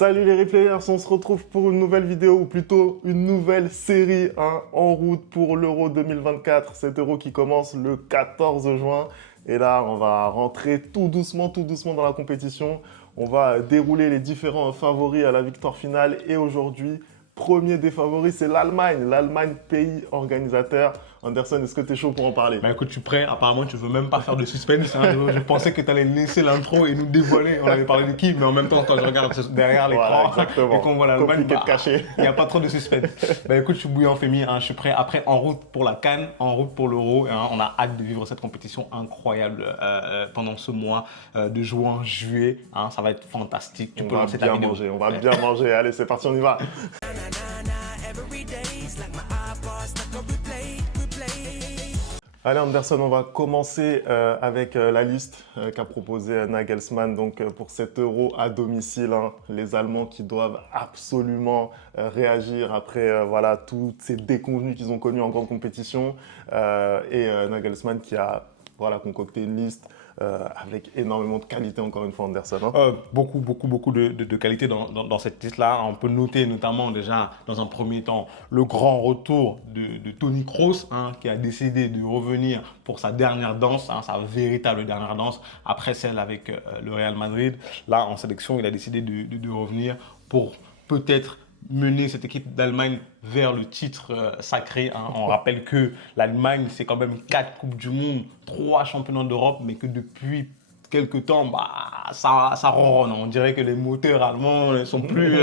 Salut les replayers, on se retrouve pour une nouvelle vidéo, ou plutôt une nouvelle série en route pour l'Euro 2024. Cet Euro qui commence le 14 juin. Et là, on va rentrer tout doucement dans la compétition. On va dérouler les différents favoris à la victoire finale. Et aujourd'hui, premier des favoris, c'est l'Allemagne. L'Allemagne, pays organisateur. Anderson, est-ce que tu es chaud pour en parler? Bah écoute, je suis prêt. Apparemment, tu veux même pas faire de suspense. Hein. Je pensais que tu allais laisser l'intro et nous dévoiler. On avait parlé de qui, mais en même temps, quand je regarde derrière Voilà, l'écran exactement. et qu'on voit l'Allemagne, Compliqué de cacher. il n'y a pas trop de suspense. Bah écoute, je suis bouillant, Fémi. Hein. Je suis prêt. Après, en route pour la CAN, en route pour l'Euro. Hein. On a hâte de vivre cette compétition incroyable pendant ce mois de juin, juillet. Hein. Ça va être fantastique. Tu peux lancer ta vidéo. On va bien manger. Allez, c'est parti, on y va. Allez Anderson, on va commencer avec la liste qu'a proposée Nagelsmann pour cet Euro à domicile. Les Allemands qui doivent absolument réagir après voilà, toutes ces déconvenues qu'ils ont connues en grande compétition. Nagelsmann qui a concocté une liste avec énormément de qualité, encore une fois, Anderson. Beaucoup de qualité dans cette liste-là. On peut noter notamment déjà, dans un premier temps, le grand retour de Toni Kroos, hein, qui a décidé de revenir pour sa dernière danse, hein, sa véritable dernière danse, après celle avec le Real Madrid. Là, en sélection, il a décidé de revenir pour peut-être mener cette équipe d'Allemagne vers le titre sacré. Hein. On rappelle que l'Allemagne, c'est quand même 4 Coupes du Monde, 3 championnats d'Europe, mais que depuis quelques temps, ça ronronne. On dirait que les moteurs allemands ne sont plus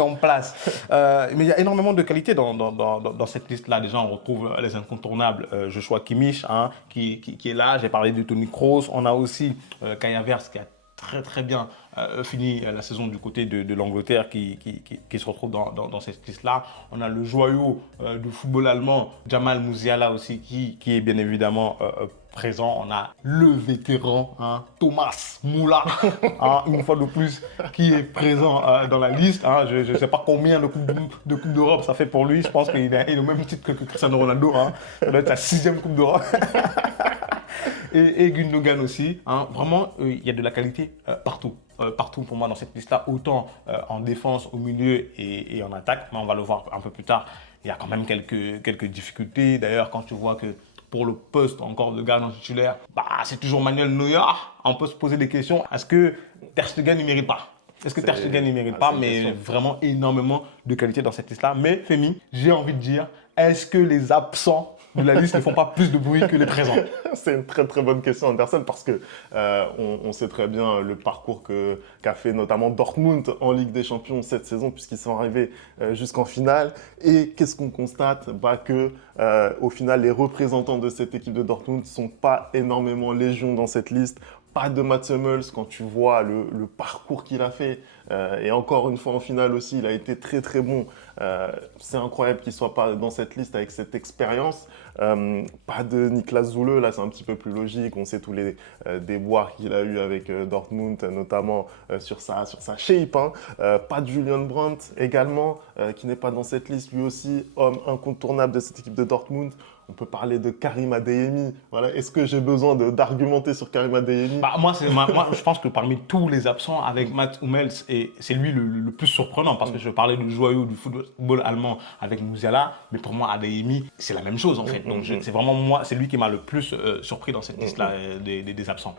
en place. Mais il y a énormément de qualités dans cette liste-là. Déjà, on retrouve les incontournables. Joshua Kimmich, hein, qui est là. J'ai parlé de Toni Kroos. On a aussi Kai Havertz qui a très bien fini la saison du côté de l'Angleterre qui se retrouve dans cette liste-là. On a le joyau du football allemand, Jamal Musiala aussi, qui est bien évidemment présent. On a le vétéran, hein, Thomas Müller, hein, une fois de plus, qui est présent dans la liste. Hein. Je ne sais pas combien de Coupes d'Europe ça fait pour lui. Je pense qu'il a le même titre que Cristiano Ronaldo. Hein. Ça doit être sa 6e Coupe d'Europe. Et Gundogan aussi. Hein. Vraiment, il y a de la qualité partout. Partout pour moi dans cette liste-là, autant en défense, au milieu et en attaque. Mais on va le voir un peu plus tard. Il y a quand même quelques difficultés. D'ailleurs, quand tu vois que pour le poste encore de gardien titulaire, c'est toujours Manuel Neuer. On peut se poser des questions. Est-ce que Ter Stegen ne mérite pas? Est-ce que Ter Stegen ne mérite pas? Mais vraiment énormément de qualité dans cette liste-là. Mais Fémi, j'ai envie de dire, est-ce que les absents de la liste ne font pas plus de bruit que les présents? C'est une très bonne question, Anderson, parce que on sait très bien le parcours qu'a fait notamment Dortmund en Ligue des Champions cette saison, puisqu'ils sont arrivés jusqu'en finale. Et qu'est-ce qu'on constate? Au final, les représentants de cette équipe de Dortmund ne sont pas énormément légion dans cette liste. Pas de Mats Hummels quand tu vois le parcours qu'il a fait. Et encore une fois en finale aussi, il a été très bon. C'est incroyable qu'il ne soit pas dans cette liste avec cette expérience. Pas de Niklas Süle, là c'est un petit peu plus logique. On sait tous les déboires qu'il a eu avec Dortmund, notamment sur sa shape. Pas de Julian Brandt également, qui n'est pas dans cette liste. Lui aussi, homme incontournable de cette équipe de Dortmund. On peut parler de Karim Adeyemi. Voilà. Est-ce que j'ai besoin d'argumenter sur Karim Adeyemi? Moi, je pense que parmi tous les absents, avec Mats Hummels, c'est lui le plus surprenant parce que je parlais du joyau du football allemand avec Musiala, mais pour moi, Adeyemi, c'est la même chose en fait. Donc, c'est vraiment moi, c'est lui qui m'a le plus surpris dans cette liste-là des absents.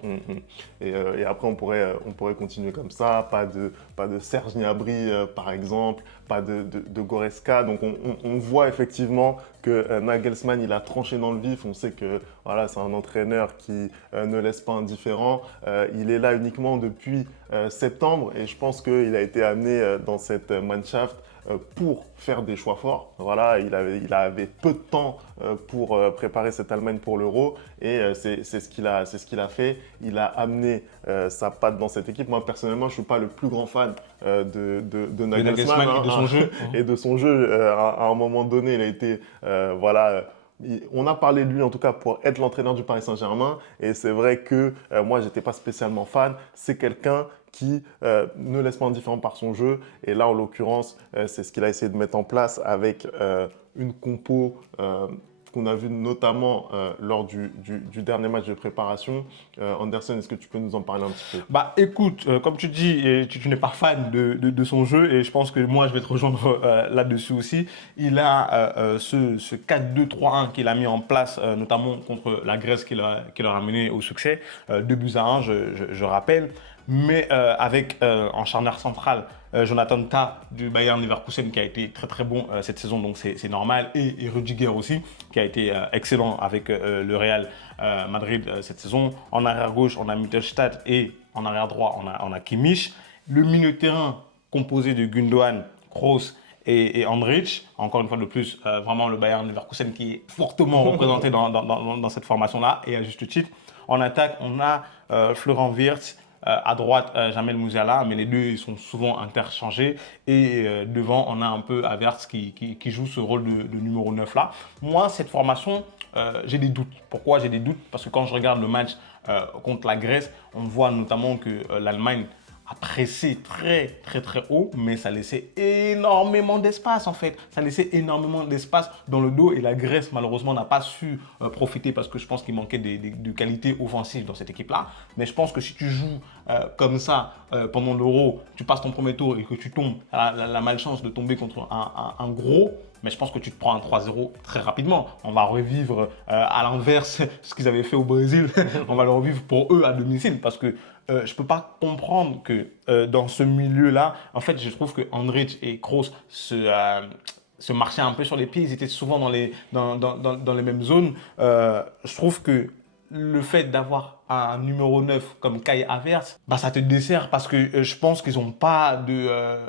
Et après, on pourrait continuer comme ça. Pas de Serge Gnabry, par exemple, pas de Goretzka. Donc, on voit effectivement que Nagelsmann, il a tranché dans le vif. On sait que voilà, c'est un entraîneur qui ne laisse pas indifférent. Il est là uniquement depuis septembre et je pense qu'il a été amené dans cette Mannschaft pour faire des choix forts. Voilà, il avait peu de temps pour préparer cette Allemagne pour l'Euro et c'est ce qu'il a fait. Il a amené sa patte dans cette équipe. Moi, personnellement, je ne suis pas le plus grand fan de Nagelsmann et de son jeu. Et de son jeu. À un moment donné, il a été on a parlé de lui en tout cas pour être l'entraîneur du Paris Saint-Germain et c'est vrai que moi j'étais pas spécialement fan. C'est quelqu'un qui ne laisse pas indifférent par son jeu et là en l'occurrence c'est ce qu'il a essayé de mettre en place avec une compo qu'on a vu notamment lors du dernier match de préparation. Anderson, est-ce que tu peux nous en parler un petit peu? Bah écoute, comme tu dis, tu n'es pas fan de son jeu et je pense que moi je vais te rejoindre là-dessus aussi. Il a ce 4-2-3-1 qu'il a mis en place, notamment contre la Grèce qui leur a mené au succès, 2 buts à 1, je rappelle. Mais avec en charnière centrale Jonathan Tah du Bayern Leverkusen qui a été très très bon cette saison, donc c'est normal, et Rudiger aussi qui a été excellent avec le Real Madrid cette saison. En arrière gauche, on a Mittelstadt et en arrière droit, on a Kimmich. Le milieu de terrain composé de Gundogan, Kroos et Andrich, encore une fois de plus, vraiment le Bayern Leverkusen qui est fortement représenté dans cette formation-là, et à juste titre. En attaque, on a Florian Wirtz, à droite, Jamel Musiala, mais les deux ils sont souvent interchangés. Et devant, on a un peu Havertz qui joue ce rôle de numéro 9 là. Moi, cette formation, j'ai des doutes. Pourquoi j'ai des doutes? Parce que quand je regarde le match contre la Grèce, on voit notamment que l'Allemagne a pressé très très très haut, mais ça laissait énormément d'espace en fait. Ça laissait énormément d'espace dans le dos et la Grèce malheureusement n'a pas su profiter parce que je pense qu'il manquait de qualité offensive dans cette équipe-là. Mais je pense que si tu joues comme ça pendant l'Euro, tu passes ton premier tour et que tu tombes, la malchance de tomber contre un gros, mais je pense que tu te prends un 3-0 très rapidement. On va revivre à l'inverse ce qu'ils avaient fait au Brésil. On va le revivre pour eux à domicile parce que je ne peux pas comprendre que dans ce milieu-là, en fait, je trouve que Andrich et Kroos se marchaient un peu sur les pieds. Ils étaient souvent dans les mêmes zones. Je trouve que le fait d'avoir un numéro 9 comme Kai Havertz, bah ça te dessert parce que je pense qu'ils ont pas de...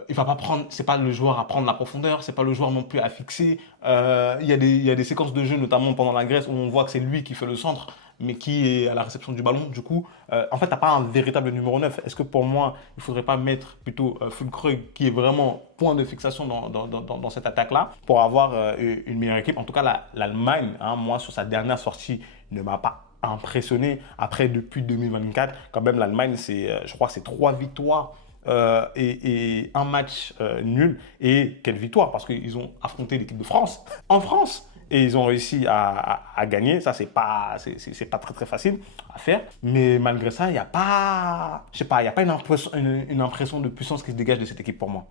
il va pas prendre... C'est pas le joueur à prendre la profondeur, c'est pas le joueur non plus à fixer. Il y a des séquences de jeu, notamment pendant la Grèce, où on voit que c'est lui qui fait le centre, mais qui est à la réception du ballon. Du coup, en fait, tu n'as pas un véritable numéro 9. Est-ce que pour moi, il ne faudrait pas mettre plutôt Füllkrug, qui est vraiment point de fixation dans cette attaque-là, pour avoir une meilleure équipe? En tout cas, l'Allemagne, hein, moi, sur sa dernière sortie, ne m'a pas impressionné. Après, depuis 2024, quand même, l'Allemagne, je crois que c'est 3 victoires et un match nul. Et quelle victoire, parce qu'ils ont affronté l'équipe de France en France. Et ils ont réussi à gagner. Ça, c'est pas très très facile à faire. Mais malgré ça, il n'y a pas, je sais pas, il y a pas une impression de puissance qui se dégage de cette équipe pour moi.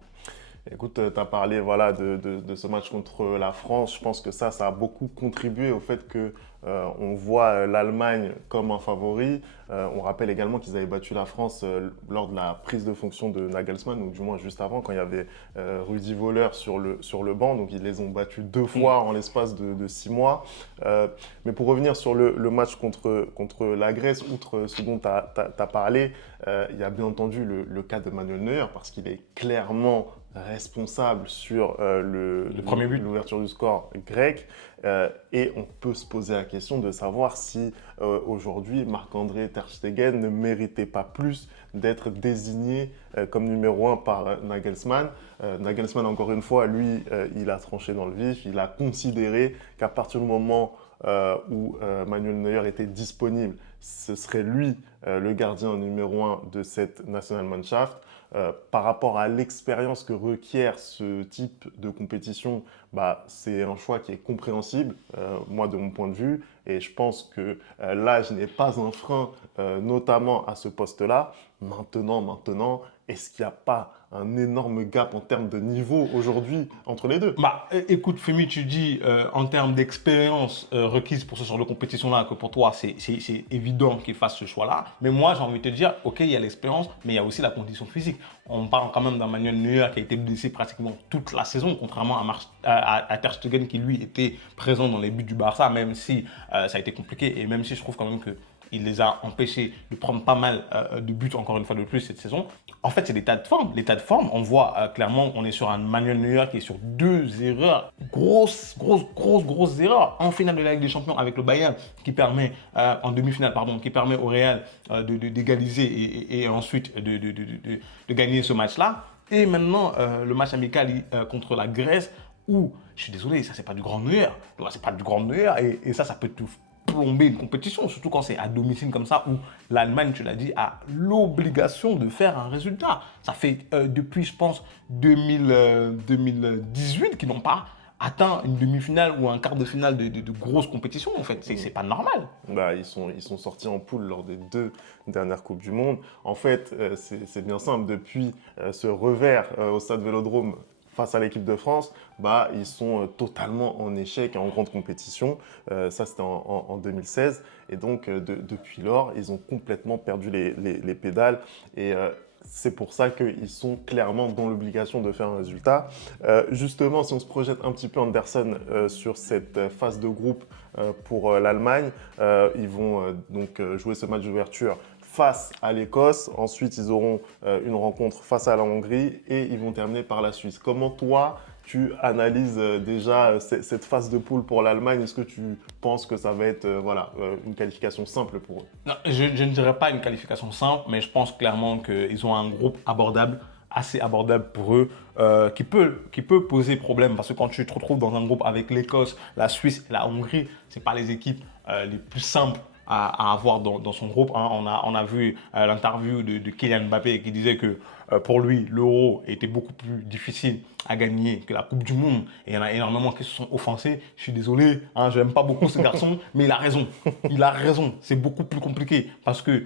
Écoute, tu as parlé voilà, de ce match contre la France. Je pense que ça a beaucoup contribué au fait que on voit l'Allemagne comme un favori. On rappelle également qu'ils avaient battu la France lors de la prise de fonction de Nagelsmann, ou du moins juste avant, quand il y avait Rudi Völler sur le banc. Donc ils les ont battus 2 fois en l'espace de 6 mois. Mais pour revenir sur le match contre la Grèce, outre ce dont tu as parlé, il y a bien entendu le cas de Manuel Neuer, parce qu'il est clairement responsable sur l'ouverture du score grec. Et on peut se poser la question de savoir si aujourd'hui Marc-André Ter Stegen ne méritait pas plus d'être désigné comme numéro 1 par Nagelsmann. Nagelsmann, encore une fois, lui, il a tranché dans le vif. Il a considéré qu'à partir du moment où Manuel Neuer était disponible, ce serait lui le gardien numéro 1 de cette Nationalmannschaft. Par rapport à l'expérience que requiert ce type de compétition, bah, c'est un choix qui est compréhensible, moi de mon point de vue, et je pense que l'âge n'est pas un frein, notamment à ce poste-là. Maintenant, est-ce qu'il n'y a pas un énorme gap en termes de niveau aujourd'hui entre les deux? Bah, écoute, Femi, tu dis en termes d'expérience requise pour ce genre de compétition-là, que pour toi, c'est évident qu'il fasse ce choix-là. Mais moi, j'ai envie de te dire, OK, il y a l'expérience, mais il y a aussi la condition physique. On parle quand même d'un Manuel Neuer qui a été blessé pratiquement toute la saison, contrairement à Ter Stegen qui, lui, était présent dans les buts du Barça, même si ça a été compliqué et même si je trouve quand même que il les a empêchés de prendre pas mal de buts, encore une fois de plus, cette saison. En fait, c'est l'état de forme. L'état de forme, on voit clairement, on est sur un Manuel Neuer qui est sur 2 erreurs, grosses erreurs en finale de la Ligue des Champions avec le Bayern, qui permet, en demi-finale, pardon, qui permet au Real d'égaliser et ensuite de gagner ce match-là. Et maintenant, le match amical contre la Grèce, où, je suis désolé, ça, c'est pas du grand Neuer. C'est pas du grand Neuer et ça peut tout plomber une compétition, surtout quand c'est à domicile comme ça, où l'Allemagne, tu l'as dit, a l'obligation de faire un résultat. Ça fait depuis, je pense, 2018 qu'ils n'ont pas atteint une demi-finale ou un quart de finale de grosses compétitions, en fait. C'est pas normal. Bah, ils sont sortis en poule lors des 2 dernières Coupes du Monde. En fait, c'est bien simple. Depuis ce revers au Stade Vélodrome face à l'équipe de France, bah, ils sont totalement en échec en grande compétition. Ça, c'était en 2016. Et donc, depuis lors, ils ont complètement perdu les pédales. Et c'est pour ça qu'ils sont clairement dans l'obligation de faire un résultat. Justement, si on se projette un petit peu, Anderson, sur cette phase de groupe pour l'Allemagne, ils vont donc jouer ce match d'ouverture face à l'Écosse. Ensuite, ils auront une rencontre face à la Hongrie et ils vont terminer par la Suisse. Comment toi, tu analyses déjà cette phase de poule pour l'Allemagne? Est-ce que tu penses que ça va être une qualification simple pour eux? Non, je ne dirais pas une qualification simple, mais je pense clairement qu'ils ont un groupe abordable, assez abordable pour eux, qui peut poser problème. Parce que quand tu te retrouves dans un groupe avec l'Écosse, la Suisse et la Hongrie, ce n'est pas les équipes les plus simples à avoir dans son groupe. Hein. On a vu l'interview de Kylian Mbappé qui disait que pour lui, l'Euro était beaucoup plus difficile à gagner que la Coupe du Monde. Et il y en a énormément qui se sont offensés. Je suis désolé, hein, je n'aime pas beaucoup ce garçon, mais il a raison. Il a raison. C'est beaucoup plus compliqué parce que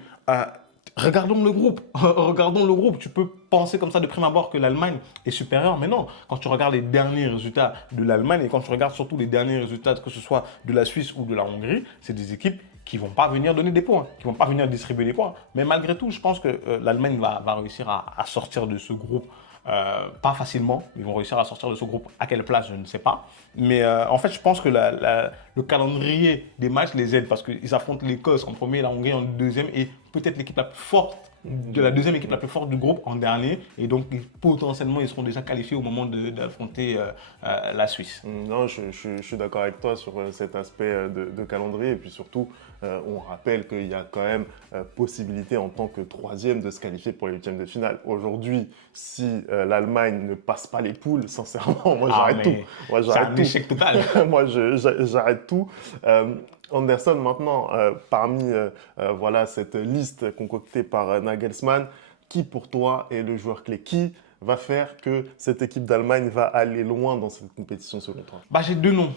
regardons le groupe. Regardons le groupe. Tu peux penser comme ça de prime abord que l'Allemagne est supérieure, mais non. Quand tu regardes les derniers résultats de l'Allemagne et quand tu regardes surtout les derniers résultats, que ce soit de la Suisse ou de la Hongrie, c'est des équipes qui ne vont pas venir donner des points, qui ne vont pas venir distribuer des points. Mais malgré tout, je pense que l'Allemagne va réussir à sortir de ce groupe. Pas facilement, ils vont réussir à sortir de ce groupe. À quelle place, je ne sais pas. Mais en fait, je pense que le calendrier des matchs les aide parce qu'ils affrontent l'Écosse en premier, la Hongrie en deuxième et peut-être l'équipe la plus forte de la deuxième équipe la plus forte du groupe en dernier. Et donc, potentiellement, ils seront déjà qualifiés au moment d'affronter la Suisse. Non, je suis d'accord avec toi sur cet aspect de calendrier. Et puis surtout, on rappelle qu'il y a quand même possibilité en tant que troisième de se qualifier pour les huitièmes de finale. Aujourd'hui, si l'Allemagne ne passe pas les poules, sincèrement, moi j'arrête tout. Moi, c'est un échec total. Moi, j'arrête tout. Anderson, maintenant, parmi voilà, cette liste concoctée par Nagelsmann, qui pour toi est le joueur clé? Qui va faire que cette équipe d'Allemagne va aller loin dans cette compétition selon toi? Bah, j'ai deux noms.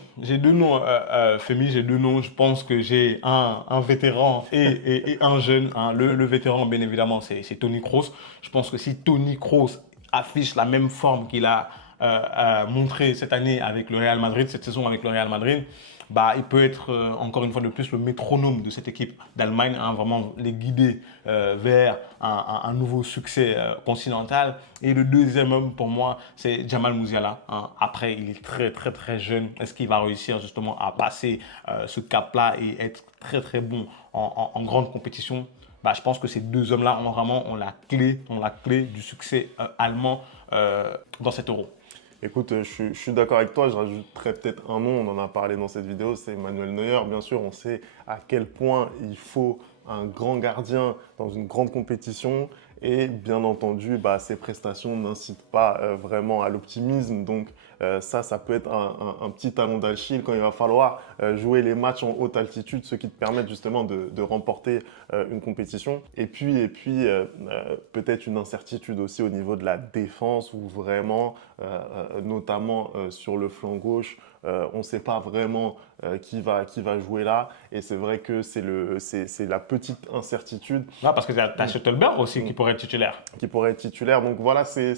Femi, j'ai deux noms. Je pense que j'ai un vétéran et un jeune. Hein. Le vétéran, bien évidemment, c'est Toni Kroos. Je pense que si Toni Kroos affiche la même forme qu'il a montré cette année avec le Real Madrid, cette saison avec le Real Madrid, bah, il peut être encore une fois de plus le métronome de cette équipe d'Allemagne, hein, vraiment les guider vers un nouveau succès continental. Et le deuxième homme pour moi, c'est Jamal Musiala. Hein. Après, il est très très très jeune. Est-ce qu'il va réussir justement à passer ce cap-là et être très très bon en grande compétition? Bah, je pense que ces deux hommes-là ont la clé du succès allemand dans cet Euro. Écoute, je suis d'accord avec toi, je rajouterais peut-être un nom, on en a parlé dans cette vidéo, c'est Manuel Neuer. Bien sûr, on sait à quel point il faut un grand gardien dans une grande compétition et bien entendu, bah, ses prestations n'incitent pas vraiment à l'optimisme. Donc ça peut être un petit talon d'Achille quand il va falloir jouer les matchs en haute altitude, ce qui te permettent justement de remporter une compétition. Et puis peut-être une incertitude aussi au niveau de la défense où vraiment, notamment sur le flanc gauche, on ne sait pas vraiment qui va jouer là. Et c'est vrai que c'est la petite incertitude. Non, parce que tu as Schuttelberg aussi qui pourrait être titulaire. Donc voilà, c'est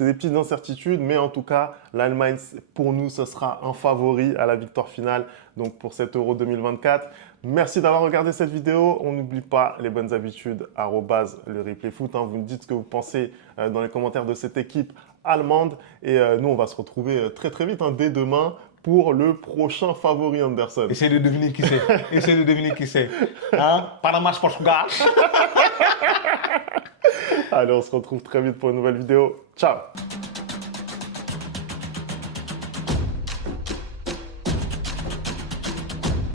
des petites incertitudes. Mais en tout cas, l'Allemagne, pour nous, ce sera un favori à la victoire finale donc pour cet Euro 2024. Merci d'avoir regardé cette vidéo. On n'oublie pas les bonnes habitudes, @le replay foot. Hein. Vous me dites ce que vous pensez dans les commentaires de cette équipe allemande. Et nous, on va se retrouver très très vite, hein, dès demain, pour le prochain favori Anderson. Essayez de deviner qui c'est. Essayez de deviner qui c'est. Hein? Panama Portugal. Allez, on se retrouve très vite pour une nouvelle vidéo. Ciao!